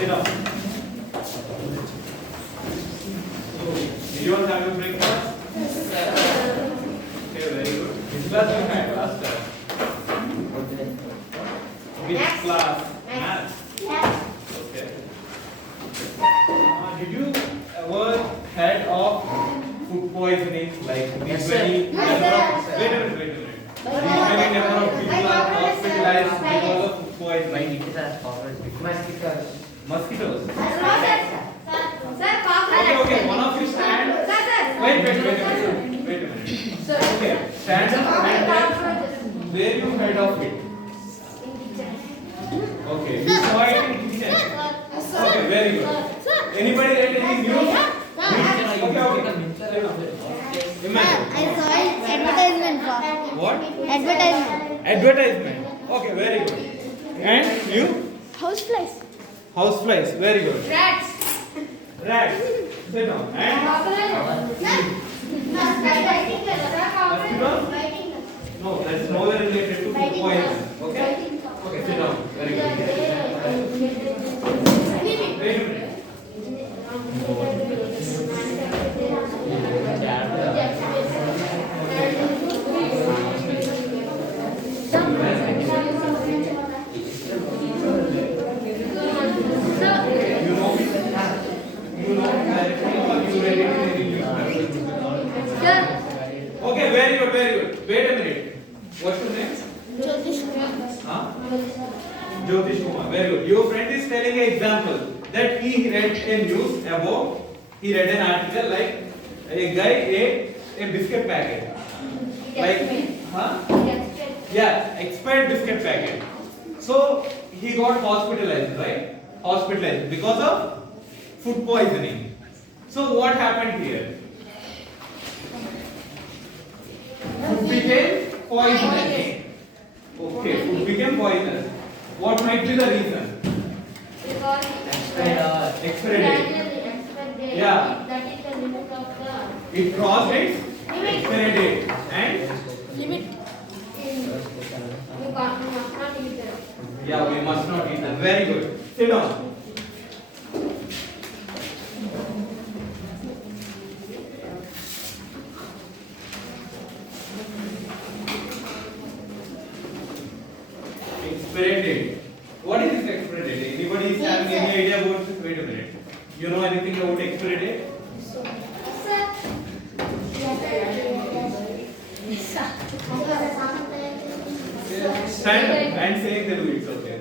sit down. Did you all have your breakfast? Okay, very good. Which class you had last time? Which class? Maths. Okay. Did you ever heard of food poisoning? Like Yes, this sir. many Yes, number sir. of wait a minute. This many number of people are hospitalized because of food poisoning. It is a mosquitoes. Mosquitoes. Sir, Okay, one of you stand. Wait a minute. Okay, stand up and tell where you heard of it. Okay, you saw it in kitchen. Okay, very good. Anybody read any news? Imagine. I saw it advertisement for. What? Advertisement. Advertisement. Okay, very good. And you? Houseflies. Houseflies. Very good. Rats. Rats. Sit down. And no, that's nowhere related to food poison. Okay? Okay, sit down. Very good. Wait a minute. You know directly or you read it in any newspaper? Okay, very good, very good. Wait a minute. What's your name? Huh? Jyotish Kumar. Very good. Your friend is telling an example that he read a news about, he read an article like a guy ate a biscuit packet. Like, huh? Yeah, expired biscuit packet. So he got hospitalized, right? Hospitalized because of food poisoning. So what happened here? Food became poisonous. Okay, food became poisonous. What might be the reason? Expiry date. Yeah. That is the limit of the It crossed its expiry date and limit. You must not eat it. yeah, we must not eat them. Very good. Sit down. Expiry date. What is this expiry date? Anybody is having any idea about this? Wait a minute. You know anything about expiry date? Stand up and say Telugu. It's okay.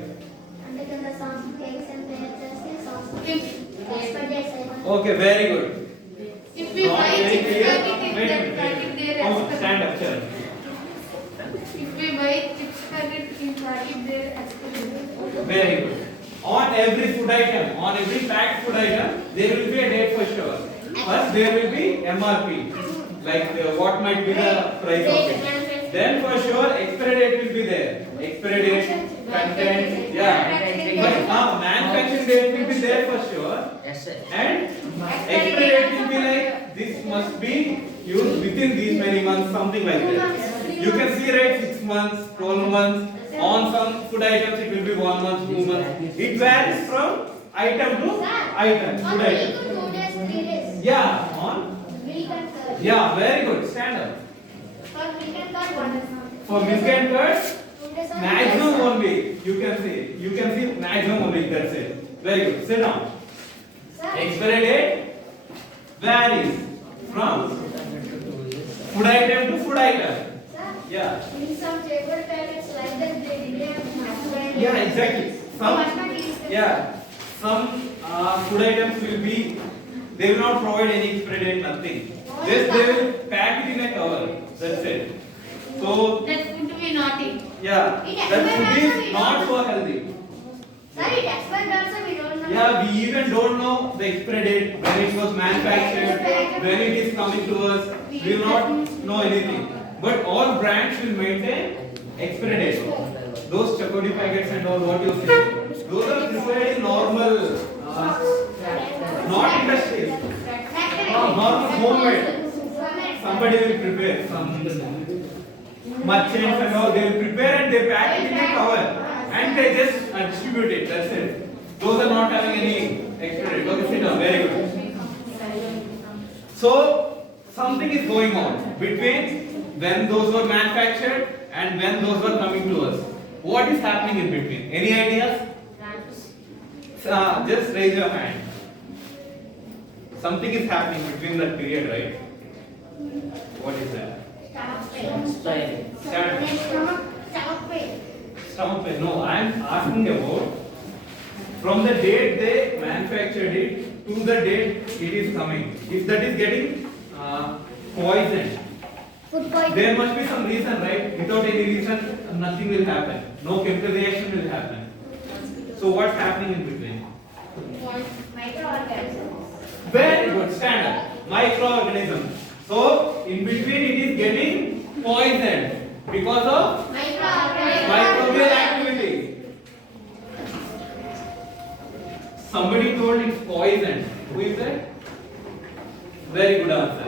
Okay, very good. If we Not buy very chips clear. packet, Wait a it minute. packet there Come on, as stand up, sir. if we buy chips packet, it packet there as Very good. On every food item, on every packed food item, there will be a date for sure. First, there will be MRP, like what might be the price of it. Then for sure, expiry date will be there. Expiry date, content, yeah. But manufacturing date will be there for sure. Yes, sir. And expiry date will be like this must be used within these many months, something like that. You can see right 6 months, 12 months. On some food items it will be 1 month, 2 months. It varies from item to item. Food item. Yeah, on. Yeah, very good. Stand up. For milk and curd, maximum 1 week. You can see. You can see maximum 1 week. That's it. Very good. Sit down. Expiry date varies from food item to food item. Yeah. Yeah, exactly. Some food items will be, they will not provide any expiry date, nothing. Just they will pack it in a cover. That's it. So that food we not eat. yeah, that food is not so healthy. Yeah, we even don't know the expiry date, when it was manufactured, when it is coming to us. We will not know anything. But all brands will maintain expiry date. Those chakoti packets and all what you say, those are prepared in normal, not industries, normal homemade. Somebody will prepare, some merchants and all, they will prepare and they pack it in a cover and they just distribute it. That's it. Those are not having any So something is going on between when those were manufactured and when those were coming to us. What is happening in between? Any ideas? Just raise your hand. Something is happening between that period, right? What is that? Stomach pain. No, I am asking about from the date they manufactured it to the date it is coming. If that is getting poisoned, there must be some reason, right? Without any reason, nothing will happen. No chemical reaction will happen. So what's happening in between? Microorganisms. Very good. Stand up. Microorganisms. So in between it is getting poisoned because of microbial activity. Somebody told it's poison. Who is that? Very good answer.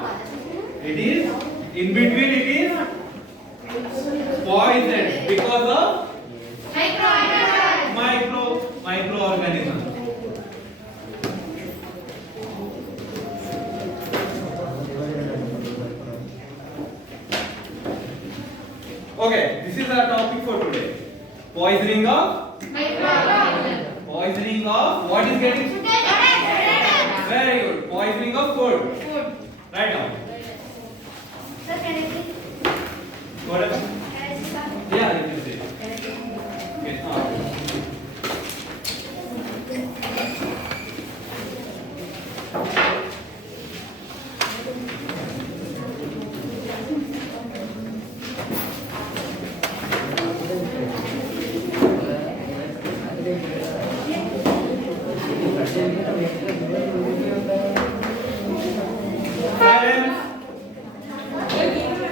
It is in between it is poison because of microorganisms. Okay, this is our topic for today. Poisoning of what is getting? Very good. Poisoning of food. Right now. What else? Yeah, you can say. Okay.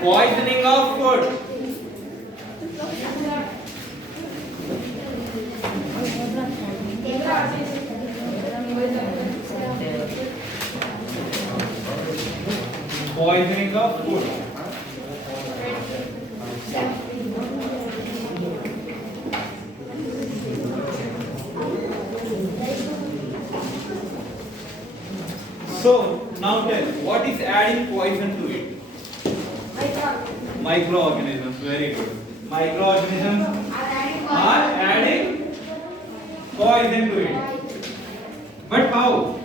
Poisoning of food. Poisoning of food. So now tell, what is adding poison to it? Microorganisms. Very good. Microorganisms are adding poison to it. But how?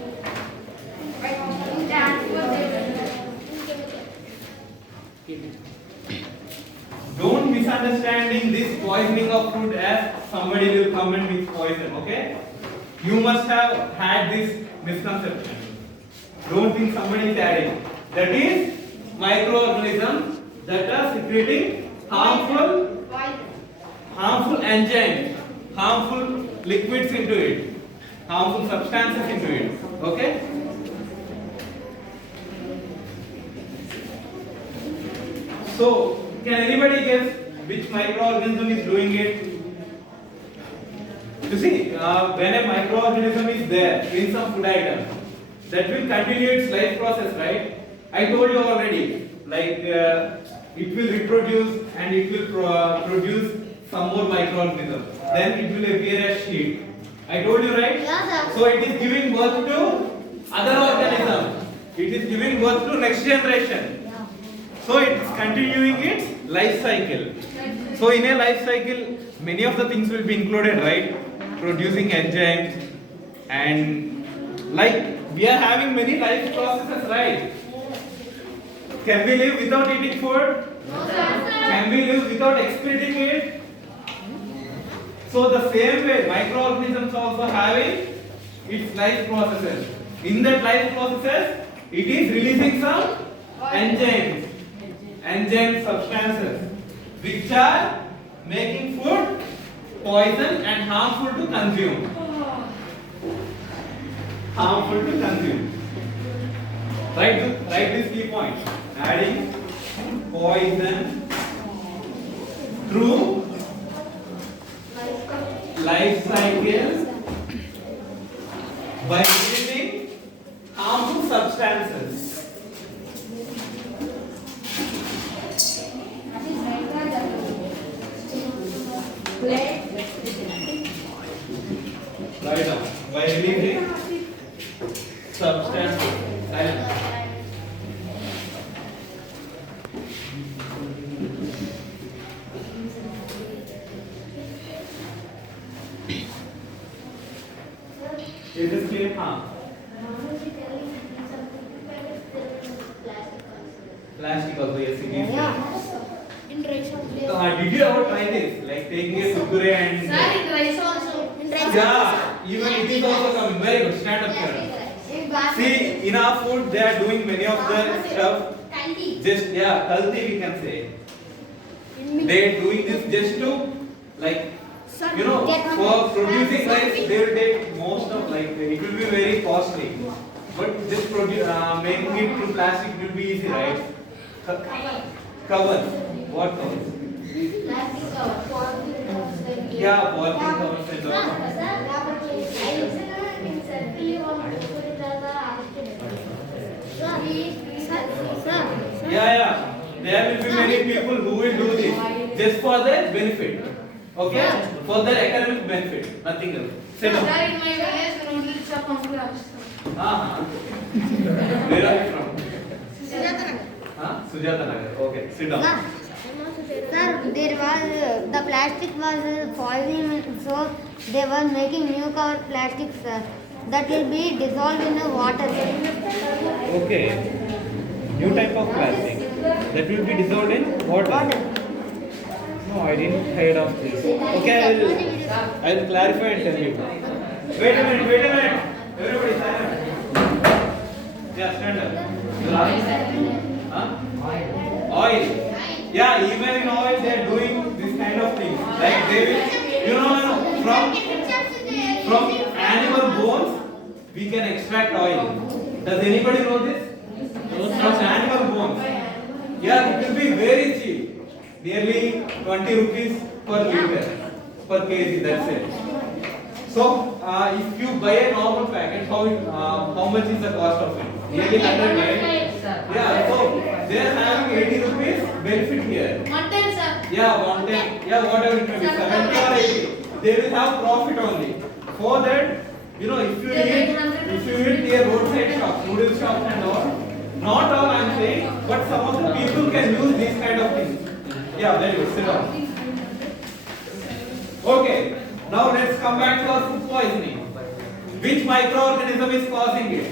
Don't misunderstanding this poisoning of food as somebody will come and with poison, okay? You must have had this misconception. Don't think somebody is adding. That is microorganisms that are secreting harmful enzymes, harmful liquids into it, harmful substances into it. Okay? So, can anybody guess which microorganism is doing it? You see, when a microorganism is there in some food item, that will continue its life process, right? I told you already, like it will reproduce and it will produce some more microorganisms. Then it will appear as sheet. I told you, right? Yeah, sir. So it is giving birth to other organisms. It is giving birth to next generation. So it is continuing its life cycle. So in a life cycle, many of the things will be included, right? Producing enzymes and like we are having many life processes, right? Can we live without eating food? No, sir. Can we live without excreting it? So the same way, microorganisms also having its life processes. In that life processes, it is releasing some enzymes, substances, which are making food poison and harmful to consume. Harmful to consume. Write these key points. Adding poison through life cycle by releasing harmful substances. Write down. By releasing substances. Silence. Is this clear? हाँ. Plastic also, yes, it is. In rice also. Did you ever try this? Like taking a kurkure and. Sir, in rice also. Yeah, even it is also coming. Very good. Stand up here. See, in our food, they are doing many of the stuff. Just healthy we can say. They are doing this just to, like, for producing rice, they will take most of, like, it will be very costly. But just making it through plastic will be easy, right? Cover. What covers? Plastic cover. Yeah, polythene covers and all. Yeah. There will be many people who will do this just for their benefit. Okay? For their academic benefit. Nothing else. Sir, Sit in down. my village, noodles are popular. Where are you from? Sujata Nagar. Okay, sit down. Sir, there was the plastic was poisoning, so they were making new cover plastic, sir. That will be dissolved in the water. Okay. New type of plastic that will be dissolved in water. No, I didn't heard of this. Okay, I'll clarify and tell you. Wait a minute. Everybody stand up. Yeah, stand up. The last. Huh? Oil. Yeah, even in oil they are doing this kind of thing. Like they will, from animal bones we can extract oil. Does anybody know this? From animal bones. Yeah, it will be very cheap. Nearly 20 rupees per liter, per kg, that's it. So, if you buy a normal packet, how much is the cost of it? Nearly 100, right? Yeah, so they are having 80 rupees benefit here. 110, sir. Yeah, 110. Yeah, whatever it may be, 70 or 80. They will have profit only. For that, if you eat near roadside shops, noodle shops and all, not all I am saying, but some of the people can use these kind of things. Yeah, very good. Sit down. Okay, now let's come back to our food poisoning. Which microorganism is causing it?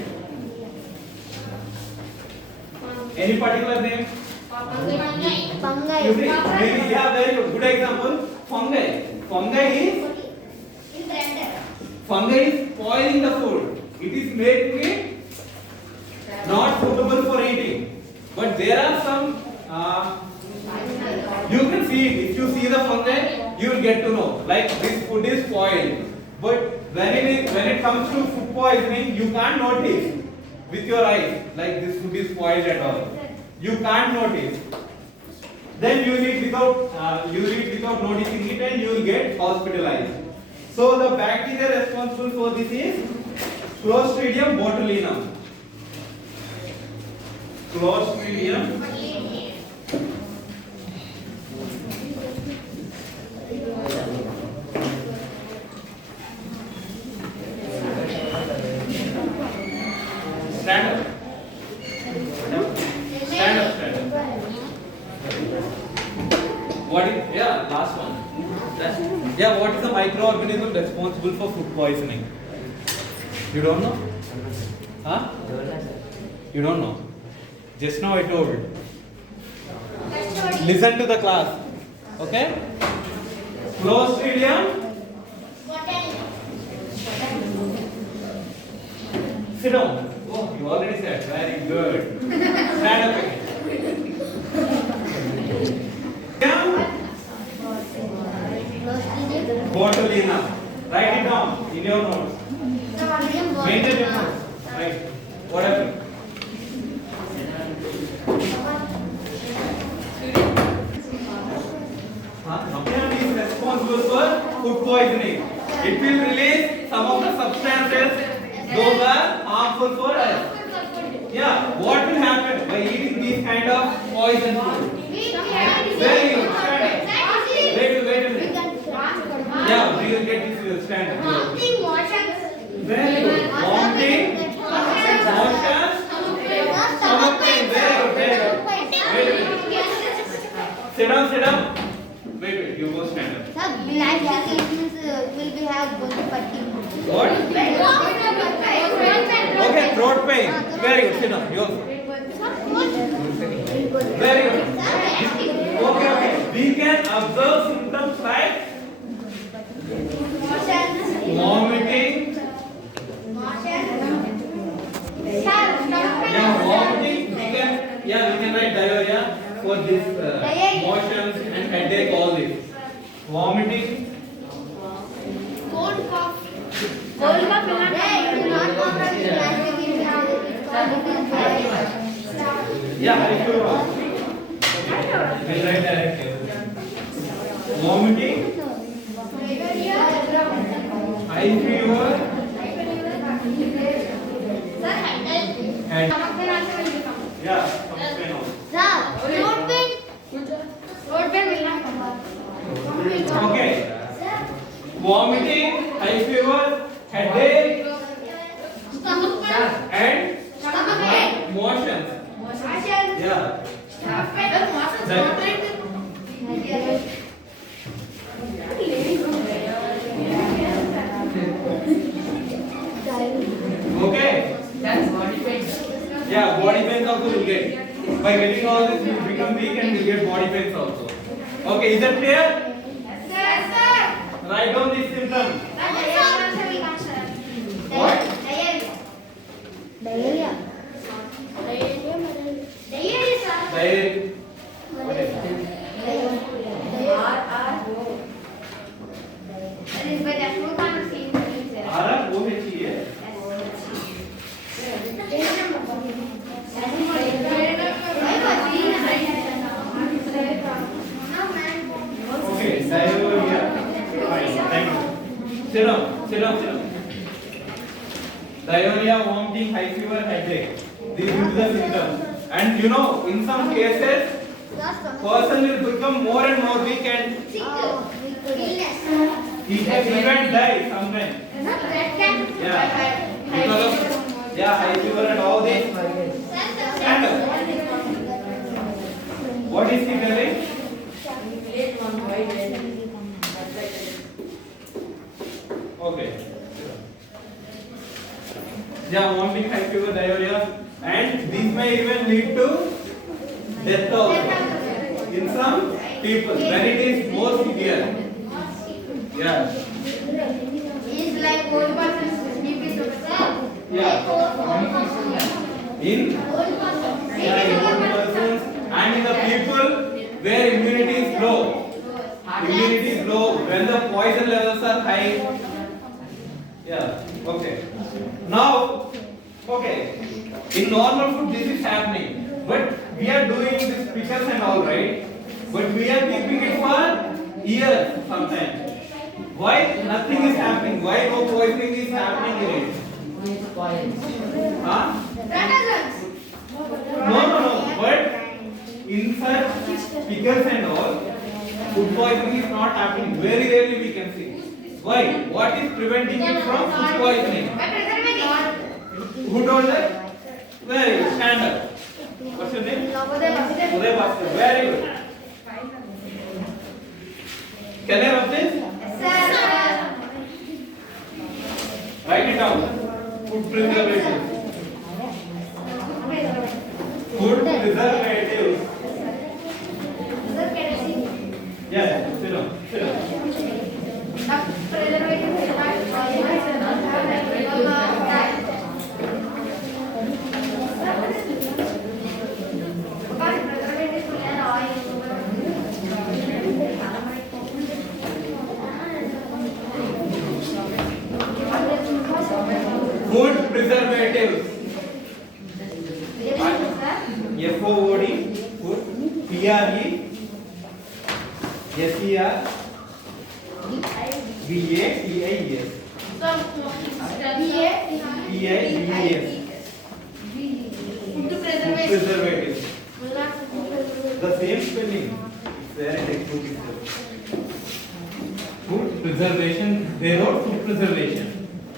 Any particular name? Fungi. You see, maybe, yeah, very good. Good example. Fungi. Fungi is spoiling the food. It is making it not suitable for eating. But there are some, you can see it. If you see the fungi, you will get to know. Like this food is spoiled. But when it comes to food poisoning, you can't notice with your eyes. Like this food is spoiled and all. You can't notice. Then you eat without noticing it, and you will get hospitalized. So the bacteria responsible for this is Clostridium botulinum. Clostridium stand up. Last one. What is the microorganism responsible for food poisoning? You don't know? Huh? You don't know? Just now I told. Listen to the class. Okay? Clostridium. Sit down. Oh, you already said. Very good. Stand up again. Botulinum. Write it down in your notes. Maintain your notes. Right. What happened? Botulinum is responsible for food poisoning. It will release some of the substances. Those are harmful for us. Yeah. What will happen by eating these kind of poison food? Very good. Wait a minute. Yeah, we will get this. You will stand. Very good. Vomiting, motion, stomach pain. Very good. Wait a minute. Sit down. Wait. You go stand up. Sir, plastic means will be have body putty. What? very good. Sit down. Yours. Very good. Okay, okay. We can observe symptoms like vomiting. Yeah, vomiting. We can write diarrhea for this motions and headache, all this. Vomiting. Cold cough. Yeah, high fever. We'll write directly. Vomiting, high fever, and yeah, stomach pain also. Okay. Vomiting, high fever, headache, and motions. Yeah. Okay. That's body pain. Yeah, body pains also will get. By getting all this, you become weak and you get body pains also. Okay, is that clear? Write down these symptoms. What? Diarrhea. Diarrhea. What is it? RROHE. Okay, diarrhea. Fine, thank you. Sit down, sit down, sit down. Diarrhea, vomiting, high fever, headache. These will be the symptoms. And you know, in some cases, person will become more and more weak and he can even die sometimes. Yeah. Because of high fever and all this. Stand up. What is he telling? Okay. Yeah, vomiting, high fever, diarrhea, and these may even lead to death also. In some people, when it is more severe. Yeah. Yeah. In old persons and in the people where immunity is low. Immunity is low when the poison levels are high. Yeah. Okay. Now, okay. In normal food, this is happening, but we are doing this pickles and all, right? But we are keeping it for years sometimes. Why nothing is happening? Why no poisoning is happening in it? Huh? No. But in such pickles and all, food poisoning is not happening. Very rarely we can see. Why? What is preventing it from food poisoning? Who told that? Very good. Stand up. What's your name? Uday Bhaskar. Very good. Can I have this? Write it down. Food preservatives. Food preservatives. Yeah, sit down. Sit down. Food preservatives. FOOD, food, PRE, SER, VATIES. Food preservatives. The same spelling. It's there in textbook itself. Food preservation. They wrote food preservation.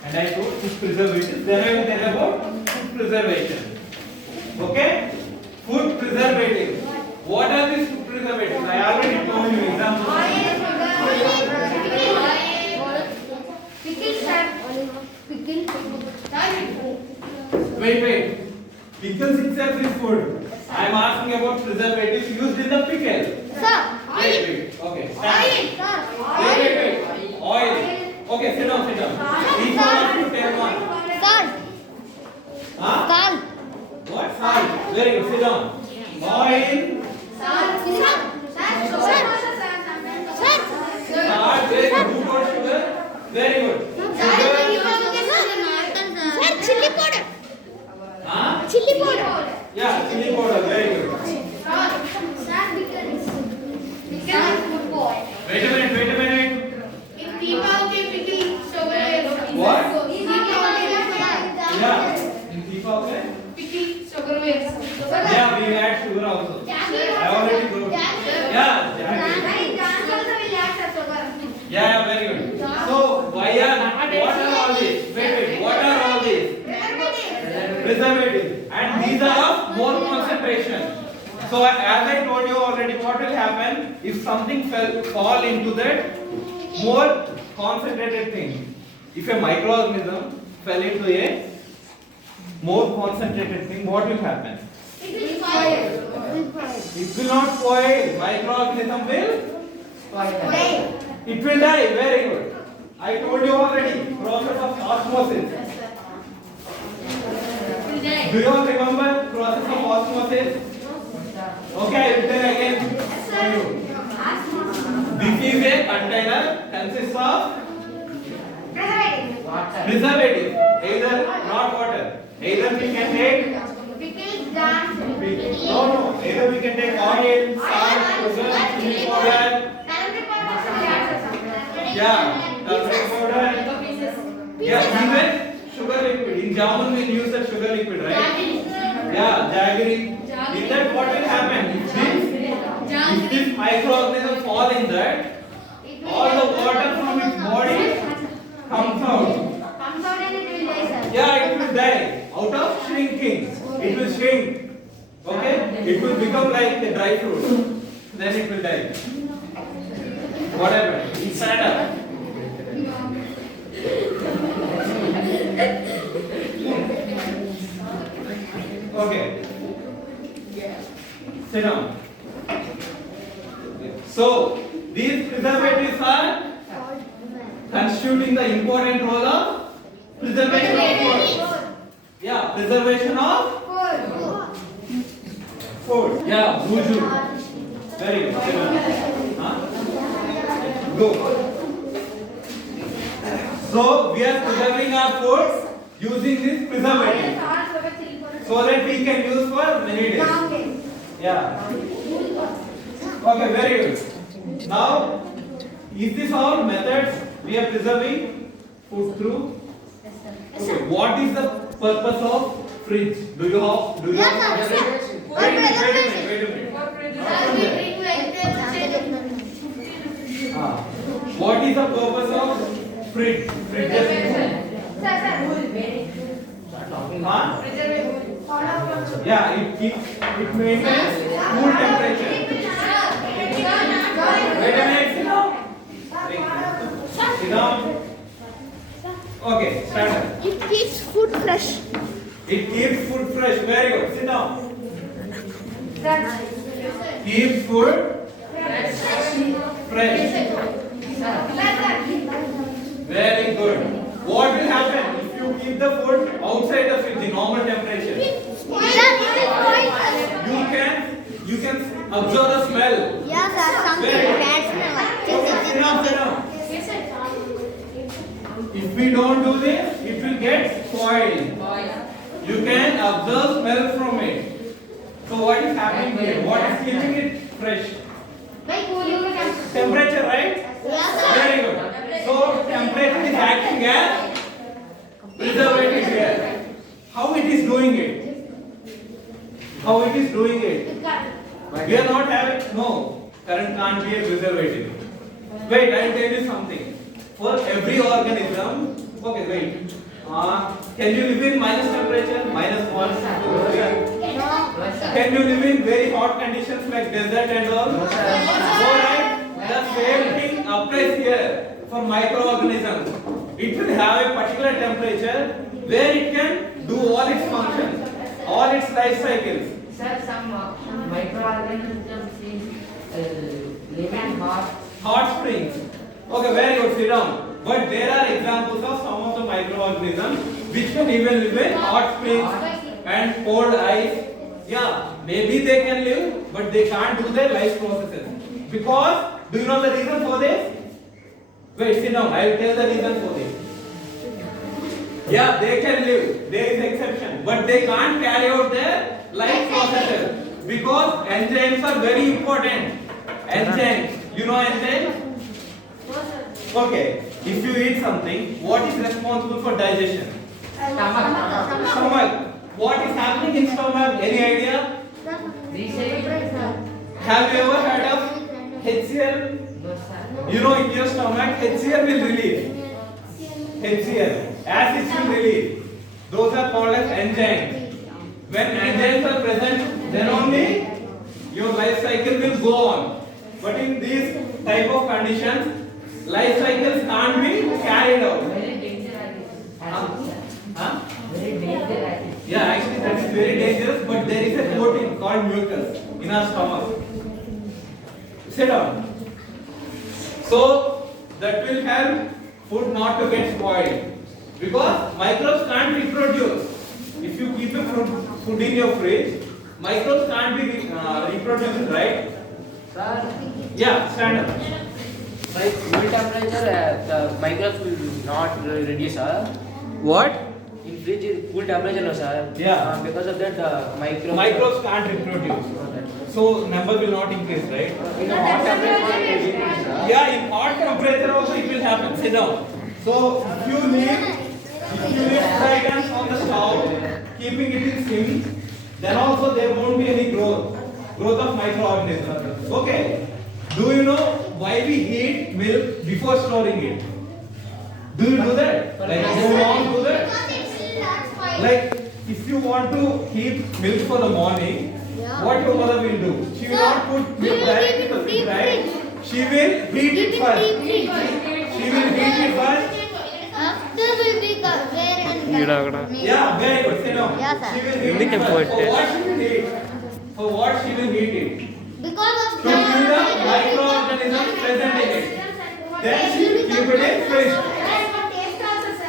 And I wrote food preservatives. Then I will tell about food preservation. Okay? Food preservatives. What are these food preservatives? I already told you examples. Wait. Pickles itself is food. I am asking about preservatives used in the pickle. Sir, Wait, wait. Okay. Stand. sir, Wait. Oil. Okay, sit down, sit down. Each one of you take one. salt, Huh? salt, What? Salt. Very good. Sit down. Oil. Salt. Very good. Who got sugar? Very good. Sugar. sir, chili powder, Huh? chili powder. Yeah, chili powder. Very good. Wait a minute. What? Yeah. In Deepak, eh? Yeah, we add sugar also. I already told. Yeah, jaggery. Yeah, very good. So, what are all these? Wait. What are all these? Preservatives. And these are of more concentration. So, as I told you already, what will happen if something fall into that more concentrated thing? If a microorganism fell into a more concentrated thing, what will happen? It will not spoil. Microorganism will. It will die. Very good. I told you already. Process of osmosis. Do you all remember process of osmosis? Okay, I will tell again for you. This is a container consists of preservative. Either not water. Either we can take no. Either we can take oil, salt, sugar, chili powder. Yeah, turmeric powder. Yeah, even sugar liquid. In German we use that sugar liquid, right? Yeah, jaggery. In that what will happen? If this microorganism fall in that, all the water from its body comes out. Yeah, it will die. Out of shrinking. It will shrink. Okay? It will become like a dry fruit. Then it will die. What happened? It sat up. Okay. Sit down. So, these preservatives are constituting the important role of preservation of food. Yeah, preservation of food. Yeah, buju. Very good. Sit down. Huh? Go. So, we are preserving our food using this preservative so that we can use for many days. Yeah. Okay, very good. Now, is this all methods we are preserving food through? Okay, what is the purpose of fridge? Do you have? Yes, sir. Wait a minute. Not from there. What is the purpose of fridge? Huh? Yeah, it maintains cool temperature. Wait a minute, sit down. Sit down. Okay, stand up. It keeps food fresh. It keeps food fresh. Very good. Sit down. Keeps food fresh. Very good. What will happen if you keep the food outside the fridge, the normal temperature? You can observe the smell. Yeah, sir. Something Very bad good. Okay, sit down, sit down. If we don't do this, it will get spoiled. You can observe smell from it. So what is happening here? What is keeping it fresh? Temperature, right? Very good. So temperature is acting as preservative here. How it is doing it? How it is doing it? We are not having, no, current can't be a preservative. Wait, I will tell you something. For every organism, okay, wait. Can you live in minus temperature? Minus 1, 2, 3. Can you live in very hot conditions like desert and all? No, right? The same thing applies here for microorganisms. It will have a particular temperature where it can do all its functions. all its life cycles. Sir, some microorganisms is living Hot springs. Okay, very good. Sit down. But there are examples of some of the microorganisms which can even live in hot springs and cold ice. Yeah, maybe they can live, but they can't do their life processes. Because, do you know the reason for this? Wait, sit down. I will tell the reason for this. Yeah, they can live. There is exception, but they can't carry out their life processes because enzymes are very important. Enzymes. You know enzymes? Okay. If you eat something, what is responsible for digestion? Stomach. What is happening in stomach? Any idea? Have you ever heard of HCl? You know, in your stomach, HCl will release. HCl. Acids will release. Those are called as enzymes. When enzymes are present, then only your life cycle will go on. But in these type of conditions, life cycles can't be carried out. very dangerous. Huh? Very dangerous. Yeah, actually that is very dangerous, but there is a protein called mucus in our stomach. Sit down. So that will help food not to get spoiled. Because microbes can't reproduce. If you keep a food in your fridge, microbes can't be reproduced, right? Sir, Yeah, stand up. by cool temperature, the microbes will not reduce, sir. What? In fridge, is cool temperature, no, sir. Yeah. Because of that, the Microbes can't reproduce. So number will not increase, right? In a hot temperature, it will increase, sir. Yeah, in hot temperature also it will happen. Sit down. So if you leave food items on the stove, keeping it in steam, then also there won't be any growth of microorganisms. Okay. Do you know why we heat milk before storing it? Do you do that? Like your mom do that? Like if you want to keep milk for the morning, what your mother will do? She will not put milk directly in the fridge, right? She will heat it first. She will heat it first. After will be where and Yeah, very good. Sit down. Yeah, sir. She will heat it first. For what she will heat? For what she will heat it? because of To kill the microorganisms present in it. Then she will keep it in fridge.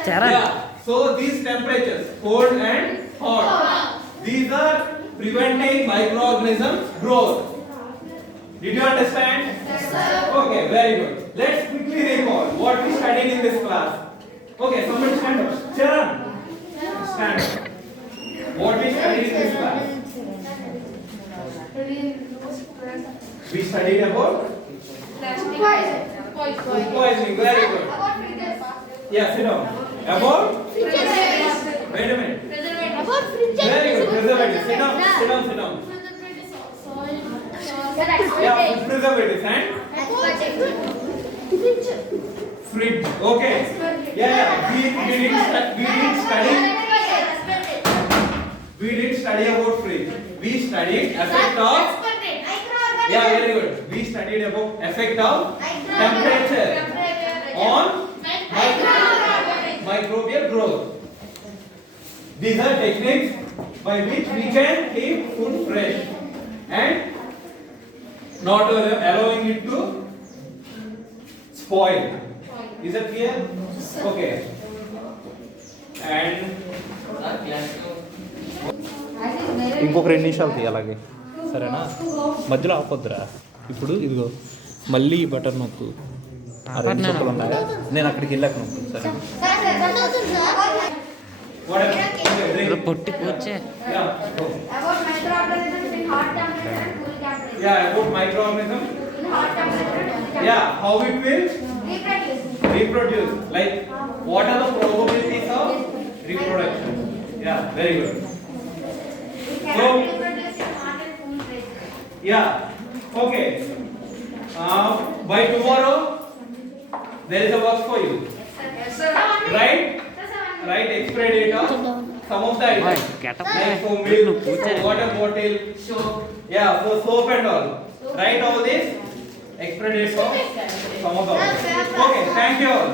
Yeah. So these temperatures, cold and hot, these are preventing microorganisms growth. Did you understand? Yes, sir. Okay, very good. Let's quickly recall what we studied in this class. Okay, somebody stand up. Charan, stand up. What we studied in this class? We studied about food poisoning. Very good. Yeah, sit down. About? Wait a minute. Very good. Preservatives. Sit down. Sit down. Sit down. Yeah, food preservatives and fridge. Okay. Yeah. We did study about fridge. We studied effect of. Yeah, very good. We studied about effect of temperature on microbial growth. These are techniques by which we can keep food fresh and not allowing it to spoil. Is that clear? Okay. And ఇంకొక 2 నిమిషాలు తీ అలాగే సరేనా మధ్యలో ఆపొద్దురా ఇప్పుడు ఇదిగో మళ్ళీ ఈ బటన్ నొక్కు ఆ 2 చుక్కలు ఉన్నాయా నేను అక్కడికి వెళ్ళాక నొక్కు సరే whatever. Okay, drink. Potti పోచే Yeah. Go. About microorganisms in hot temperature and cool temperature. Yeah, about microorganism. In hot temperature and cool temperature. Yeah, how it will Reproduce. reproduce. Like, what are the probabilities of reproduction? Yeah, very good. We cannot reproduce in hot and cool places. Yeah, okay. By tomorrow, there is a work for you. Yes, sir. Right? Write expiry date of some of the items. get up Like for milk, for water bottle, soap. Yeah, for soap and all. Write all this expiry dates of some of the items. Okay, thank you all.